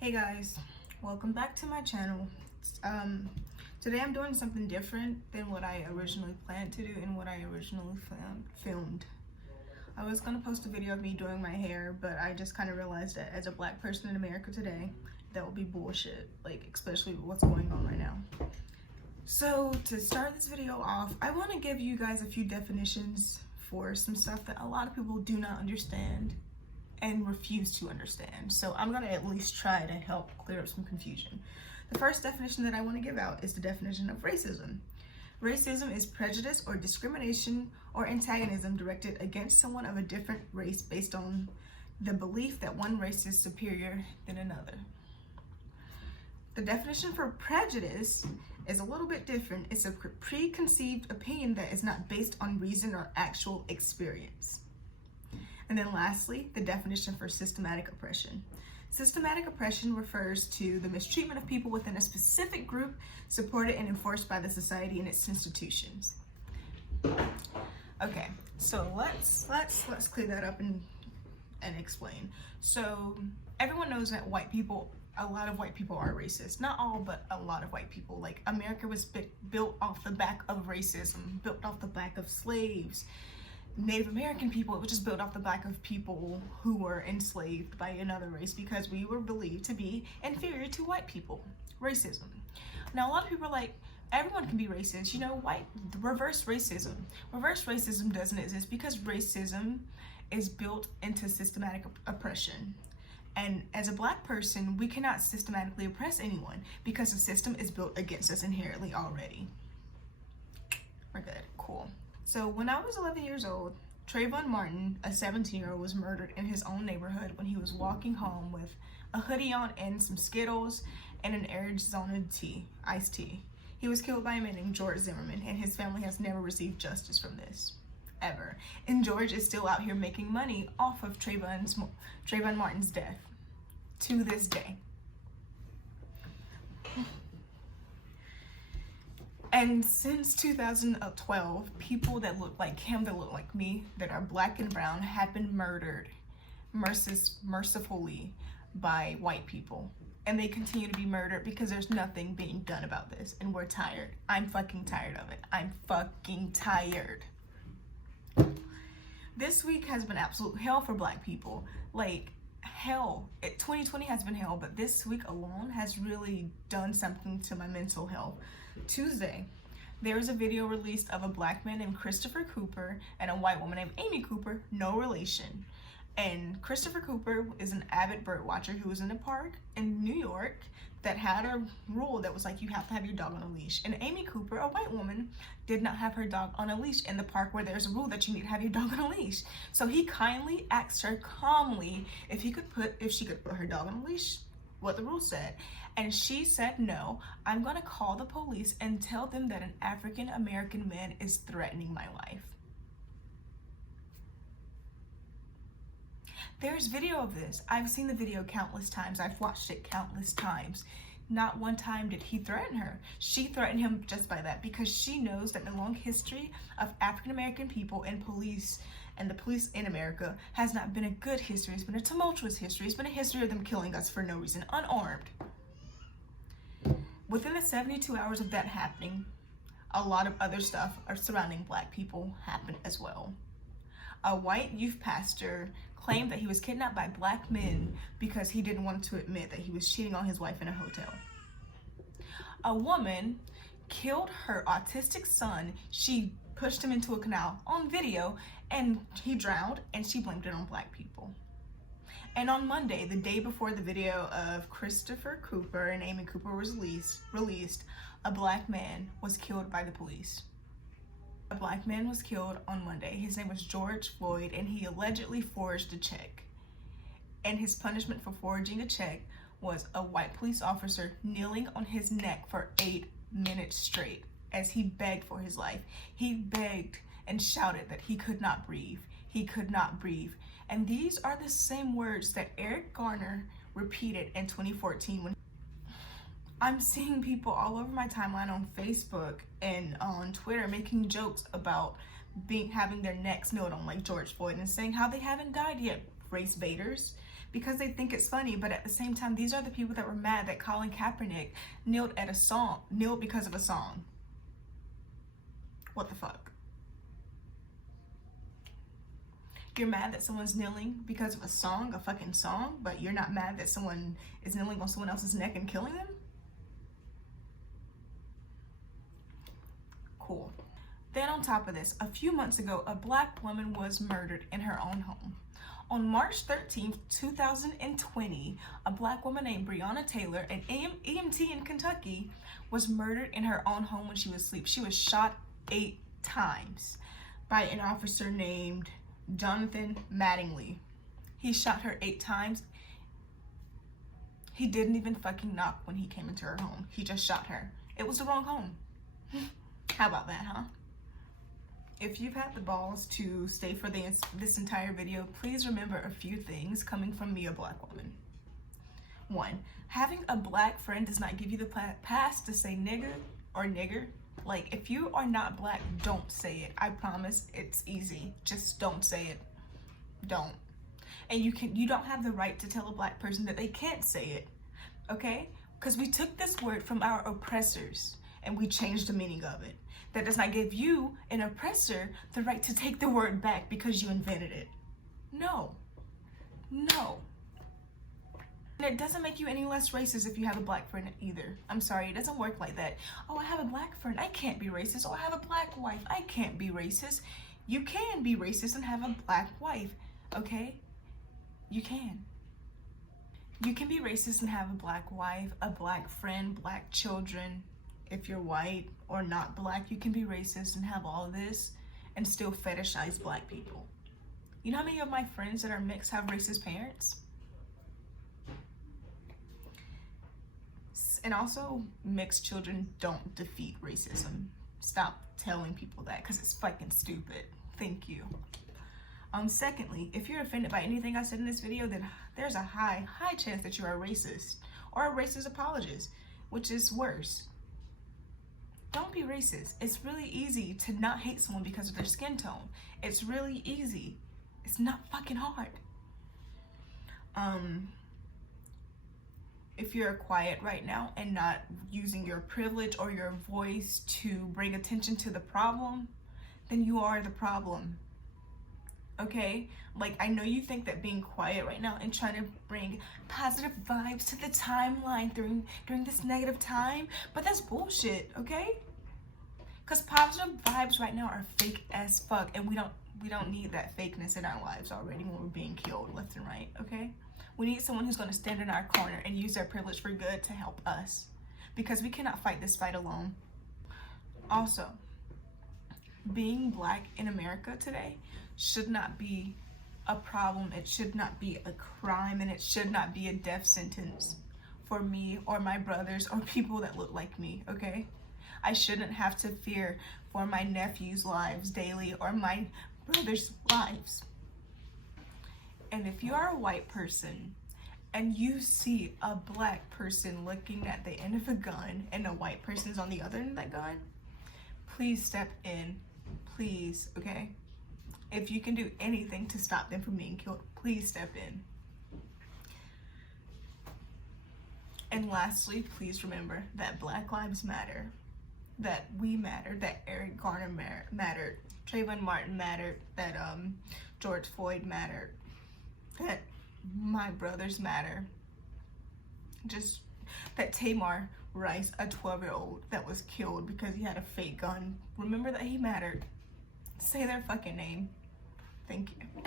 Hey guys, welcome back to my channel. Um, Today I'm doing something different than what I originally planned to do and what I originally filmed. I was gonna post a video of me doing my hair, but I just kind of realized that as a black person in America today, that would be bullshit, like especially with what's going on right now. So to start this video off, I want to give you guys a few definitions for some stuff that a lot of people do not understand and refuse to understand. So I'm gonna at least try to help clear up some confusion. The first definition that I want to give out is the definition of racism. Racism is prejudice or discrimination or antagonism directed against someone of a different race based on the belief that one race is superior than another. The definition for prejudice is a little bit different. It's a preconceived opinion that is not based on reason or actual experience. And then lastly, the definition for systematic oppression. Systematic oppression refers to the mistreatment of people within a specific group supported and enforced by the society and its institutions. Okay, so let's clear that up and explain. So everyone knows that a lot of white people are racist. Not all, but a lot of white people. Like America was built off the back of racism, built off the back of slaves. Native American people, it was just built off the back of people who were enslaved by another race because we were believed to be inferior to white people. Racism. Now, a lot of people are like, everyone can be racist. You know, reverse racism. Reverse racism doesn't exist because racism is built into systematic oppression. And as a black person, we cannot systematically oppress anyone because the system is built against us inherently already. We're good. Cool. So when I was 11 years old, Trayvon Martin, a 17-year-old, was murdered in his own neighborhood when he was walking home with a hoodie on and some Skittles and an Arizona iced tea. He was killed by a man named George Zimmerman, and his family has never received justice from this, ever. And George is still out here making money off of Trayvon Martin's death to this day. And since 2012, people that look like him, that look like me, that are black and brown, have been murdered mercifully by white people. And they continue to be murdered because there's nothing being done about this. And we're tired. I'm fucking tired of it. I'm fucking tired. This week has been absolute hell for black people. Like, hell. 2020 has been hell, but this week alone has really done something to my mental health. Tuesday, there was a video released of a black man named Christopher Cooper and a white woman named Amy Cooper, no relation. And Christopher Cooper is an avid bird watcher who was in a park in New York that had a rule that was like, you have to have your dog on a leash. And Amy Cooper, a white woman, did not have her dog on a leash in the park where there's a rule that you need to have your dog on a leash. So he kindly asked her calmly if she could put her dog on a leash, what the rule said. And she said, no, I'm gonna call the police and tell them that an African American man is threatening my life. There's video of this. I've seen the video countless times. I've watched it countless times. Not one time did he threaten her. She threatened him just by that because she knows that the long history of African American people and police and the police in America has not been a good history. It's been a tumultuous history. It's been a history of them killing us for no reason, unarmed. Within the 72 hours of that happening, a lot of other stuff surrounding black people happened as well. A white youth pastor claimed that he was kidnapped by black men because he didn't want to admit that he was cheating on his wife in a hotel. A woman killed her autistic son. She pushed him into a canal on video and he drowned, and she blamed it on black people. And on Monday, the day before the video of Christopher Cooper and Amy Cooper was released, a black man was killed by the police. A black man was killed on Monday. His name was George Floyd, and he allegedly forged a check. And his punishment for forging a check was a white police officer kneeling on his neck for 8 minutes straight as he begged for his life. He begged and shouted that he could not breathe. He could not breathe. And these are the same words that Eric Garner repeated in 2014 when I'm seeing people all over my timeline on Facebook and on Twitter making jokes about having their necks knelt on like George Floyd and saying how they haven't died yet, race baiters. because they think it's funny. But at the same time, these are the people that were mad that Colin Kaepernick kneeled because of a song. What the fuck? You're mad that someone's kneeling because of a song, a fucking song, but you're not mad that someone is kneeling on someone else's neck and killing them? Cool. Then on top of this, a few months ago, a black woman was murdered in her own home. On March 13th, 2020, a black woman named Breonna Taylor, an EMT in Kentucky, was murdered in her own home when she was asleep. She was shot 8 times by an officer named Jonathan Mattingly. He shot her 8 times. He didn't even fucking knock when he came into her home. He just shot her. It was the wrong home. How about that, huh? If you've had the balls to stay for this entire video, please remember a few things coming from me, a black woman. 1, having a black friend does not give you the pass to say nigger or nigger. Like, if you are not black, don't say it. I promise, it's easy. Just don't say it. Don't. And you don't have the right to tell a black person that they can't say it, okay? Because we took this word from our oppressors and we changed the meaning of it. That does not give you, an oppressor, the right to take the word back because you invented it. No. No. And it doesn't make you any less racist if you have a black friend either. I'm sorry, it doesn't work like that. Oh, I have a black friend, I can't be racist. Oh, I have a black wife, I can't be racist. You can be racist and have a black wife, okay? You can. You can be racist and have a black wife, a black friend, black children. If you're white or not black, you can be racist and have all of this and still fetishize black people. You know how many of my friends that are mixed have racist parents? And also, mixed children don't defeat racism. Stop telling people that because it's fucking stupid. Thank you. Secondly, if you're offended by anything I said in this video, then there's a high chance that you are a racist or a racist apologist, which is worse. Don't be racist. It's really easy to not hate someone because of their skin tone. It's really easy. It's not fucking hard. If you're quiet right now and not using your privilege or your voice to bring attention to the problem, then you are the problem. Okay? Like, I know you think that being quiet right now and trying to bring positive vibes to the timeline during this negative time, but that's bullshit, okay? Because positive vibes right now are fake as fuck, and we don't need that fakeness in our lives already when we're being killed left and right, okay? We need someone who's going to stand in our corner and use their privilege for good to help us, because we cannot fight this fight alone. Also, being black in America today should not be a problem. It should not be a crime, and it should not be a death sentence for me or my brothers or people that look like me, okay? I shouldn't have to fear for my nephews' lives daily or my brothers' lives. And if you are a white person and you see a black person looking at the end of a gun and a white person's on the other end of that gun, please step in. Please, okay? If you can do anything to stop them from being killed, please step in. And lastly, please remember that Black Lives Matter, that we matter, that Eric Garner mattered, Trayvon Martin mattered, that George Floyd mattered, that my brothers matter. Just that Tamir Rice, a 12-year-old that was killed because he had a fake gun, remember that he mattered. Say their fucking name. Thank you.